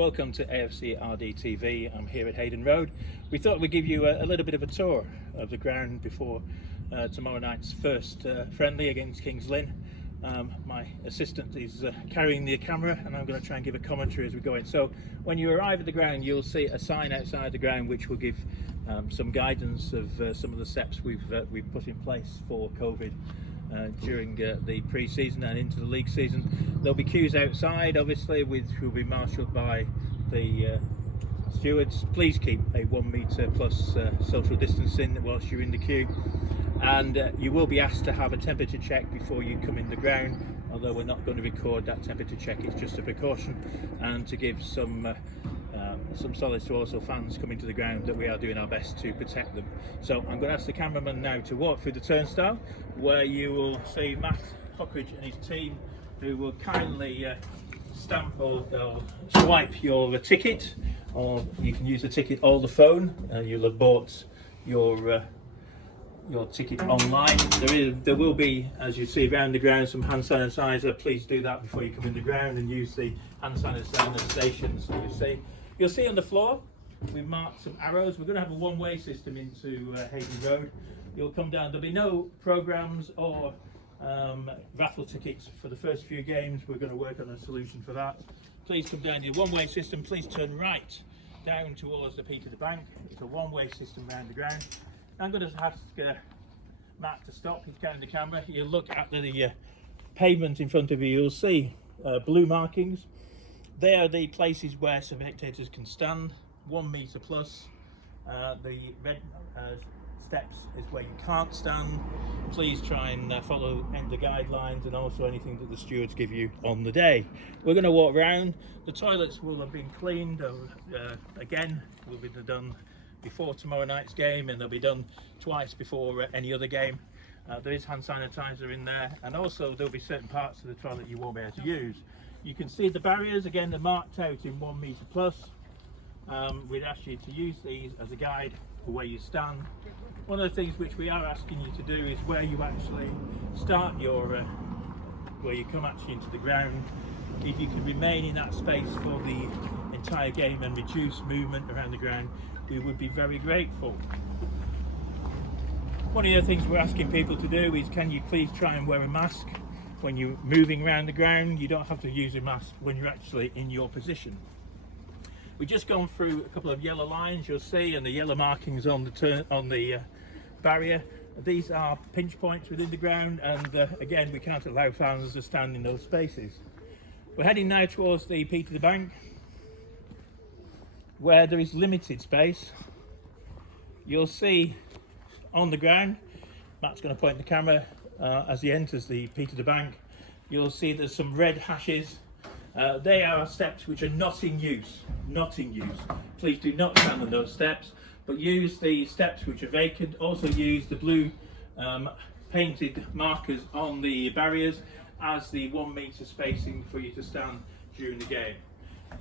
Welcome to AFCRDTV. I'm here at Hayden Road. We thought we'd give you a little bit of a tour of the ground before tomorrow night's first friendly against Kings Lynn. My assistant is carrying the camera and I'm going to try and give a commentary as we go in. So when you arrive at the ground, you'll see a sign outside the ground which will give some guidance of some of the steps we've put in place for COVID during the pre-season and into the league season. There'll be queues outside, obviously, which will be marshalled by the stewards. Please keep a 1 metre plus social distancing whilst you're in the queue, and you will be asked to have a temperature check before you come in the ground, although we're not going to record that temperature check. It's just a precaution and to give some solace to also fans coming to the ground that we are doing our best to protect them. So I'm going to ask the cameraman now to walk through the turnstile, where you will see Matt Hockridge and his team, who will kindly stamp or swipe your ticket, or you can use the ticket or the phone. You'll have bought your ticket online. There will be, as you see around the ground, some hand sanitizer. Please do that before you come in the ground and use the hand sanitizer stations. You'll see on the floor we've marked some arrows. We're going to have a one-way system into Hayden Road. You'll come down. There'll be no programs or raffle tickets for the first few games. We're going to work on a solution for that. Please come down your one-way system. Please turn right down towards the peak of the bank. It's a one-way system around the ground. I'm going to ask Matt to stop. He's carrying the camera. You'll look at the pavement in front of you. You'll see blue markings. They are the places where spectators can stand, 1 metre plus. The red steps is where you can't stand. Please try and follow the guidelines and also anything that the stewards give you on the day. We're going to walk around. The toilets will have been cleaned. Again, will be done before tomorrow night's game, and they'll be done twice before any other game. There is hand sanitizer in there, and also there'll be certain parts of the toilet you won't be able to use. You can see the barriers, again, they're marked out in 1 metre plus. We'd ask you to use these as a guide for where you stand. One of the things which we are asking you to do is where you actually start your, where you come actually into the ground. If you can remain in that space for the entire game and reduce movement around the ground, we would be very grateful. One of the things we're asking people to do is, can you please try and wear a mask when you're moving around the ground? You don't have to use a mask when you're actually in your position. We've just gone through a couple of yellow lines, you'll see, and the yellow markings on the barrier. These are pinch points within the ground, and again, we can't allow fans to stand in those spaces. We're heading now towards the peak of the bank, where there is limited space. You'll see on the ground, Matt's going to point the camera as he enters the peak of the bank, you'll see there's some red hashes. They are steps which are not in use. Please do not stand on those steps, but use the steps which are vacant. Also use the blue painted markers on the barriers as the 1 metre spacing for you to stand during the game.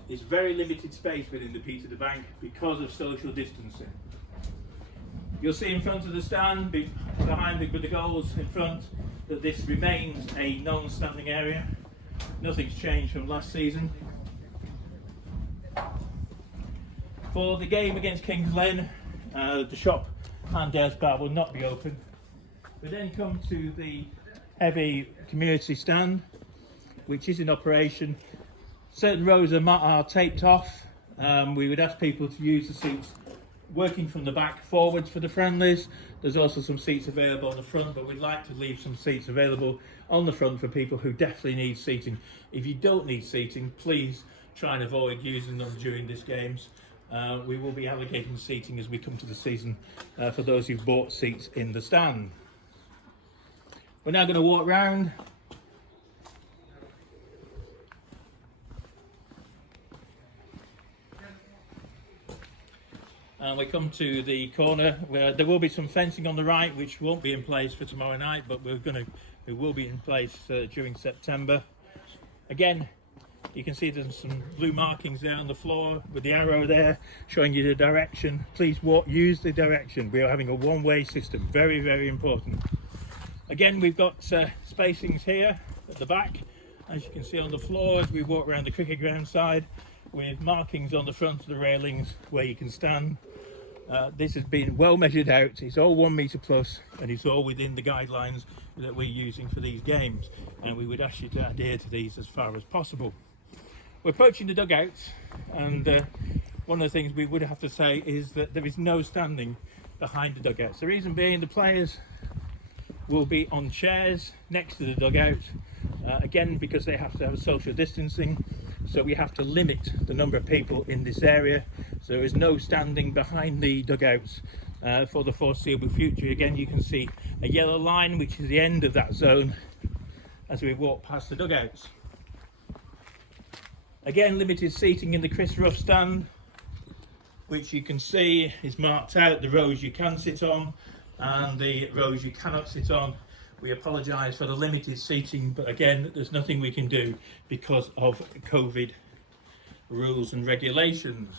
It's very limited space within the peak of the bank because of social distancing. You'll see in front of the stand, behind the goals in front, that this remains a non-standing area. Nothing's changed from last season. For the game against Kings Lynn, the shop and Dares Bar will not be open. We then come to the heavy community stand, which is in operation. Certain rows are taped off. We would ask people to use the seats working from the back forwards for the friendlies. There's also some seats available on the front, but we'd like to leave some seats available on the front for people who definitely need seating. If you don't need seating, please try and avoid using them during these games. We will be allocating seating as we come to the season for those who've bought seats in the stand. We're now going to walk round. And we come to the corner where there will be some fencing on the right, which won't be in place for tomorrow night, but it will be in place during September. Again, you can see there's some blue markings there on the floor with the arrow there showing you the direction. Please use the direction. We are having a one-way system, very, very important. Again, we've got spacings here at the back, as you can see on the floor as we walk around the cricket ground side. with markings on the front of the railings where you can stand. This has been well measured out. It's all 1 metre plus, and it's all within the guidelines that we're using for these games, and we would ask you to adhere to these as far as possible. We're approaching the dugouts, and one of the things we would have to say is that there is no standing behind the dugouts. The reason being, the players will be on chairs next to the dugout, again because they have to have social distancing, so we have to limit the number of people in this area. So there is no standing behind the dugouts for the foreseeable future. Again, you can see a yellow line, which is the end of that zone as we walk past the dugouts. Again, limited seating in the Chris Ruff stand, which you can see is marked out, the rows you can sit on and the rows you cannot sit on. We apologise for the limited seating, but again, there's nothing we can do because of COVID rules and regulations.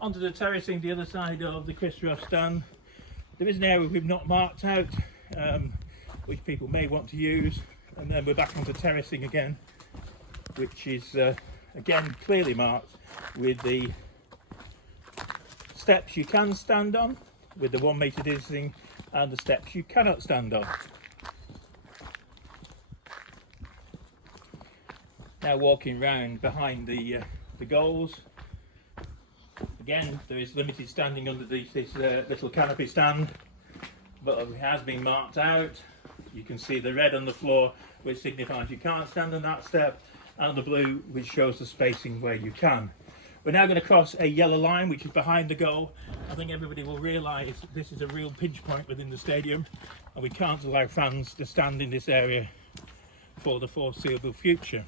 Onto the terracing, the other side of the Chris Ruff stand. There is an area we've not marked out, which people may want to use, and then we're back onto terracing again, which is again clearly marked with the steps you can stand on, with the 1 metre distancing, and the steps you cannot stand on. Now walking round behind the goals. Again, there is limited standing under this little canopy stand, but it has been marked out. You can see the red on the floor, which signifies you can't stand on that step, and the blue, which shows the spacing where you can. We're now going to cross a yellow line, which is behind the goal. I think everybody will realise this is a real pinch point within the stadium, and we can't allow fans to stand in this area for the foreseeable future.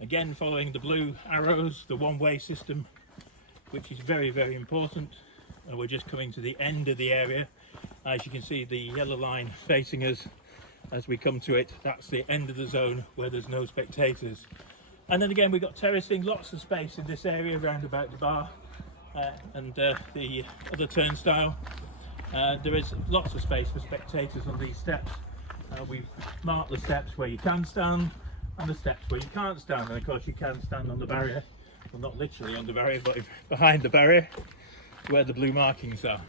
Again, following the blue arrows, the one-way system, which is very, very important. And we're just coming to the end of the area. As you can see, the yellow line facing us as we come to it, that's the end of the zone where there's no spectators. And then again, we've got terracing, lots of space in this area around about the bar and the other turnstile. There is lots of space for spectators on these steps. We've marked the steps where you can stand and the steps where you can't stand, and of course you can stand on the barrier, well, not literally on the barrier, but behind the barrier where the blue markings are.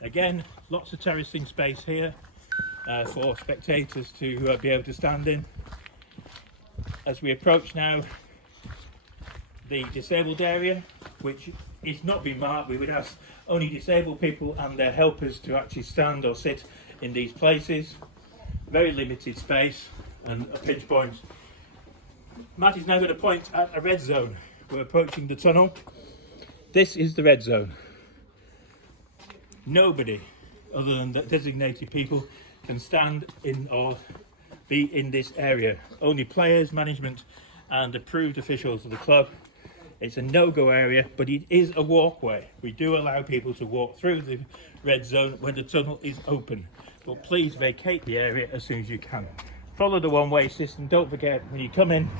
Again, lots of terracing space here for spectators to be able to stand in. As we approach now the disabled area, which is not being marked, we would ask only disabled people and their helpers to actually stand or sit in these places. Very limited space and a pinch point. Matt is now going to point at a red zone. We're approaching the tunnel. This is the red zone. Nobody other than the designated people can stand in or be in this area. Only players, management and approved officials of the club. It's a no-go area, but it is a walkway. We do allow people to walk through the red zone when the tunnel is open, but please vacate the area as soon as you can. Follow the one-way system. Don't forget, when you come in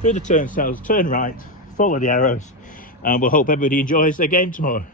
through the turnstiles, turn right, follow the arrows, and we'll hope everybody enjoys their game tomorrow.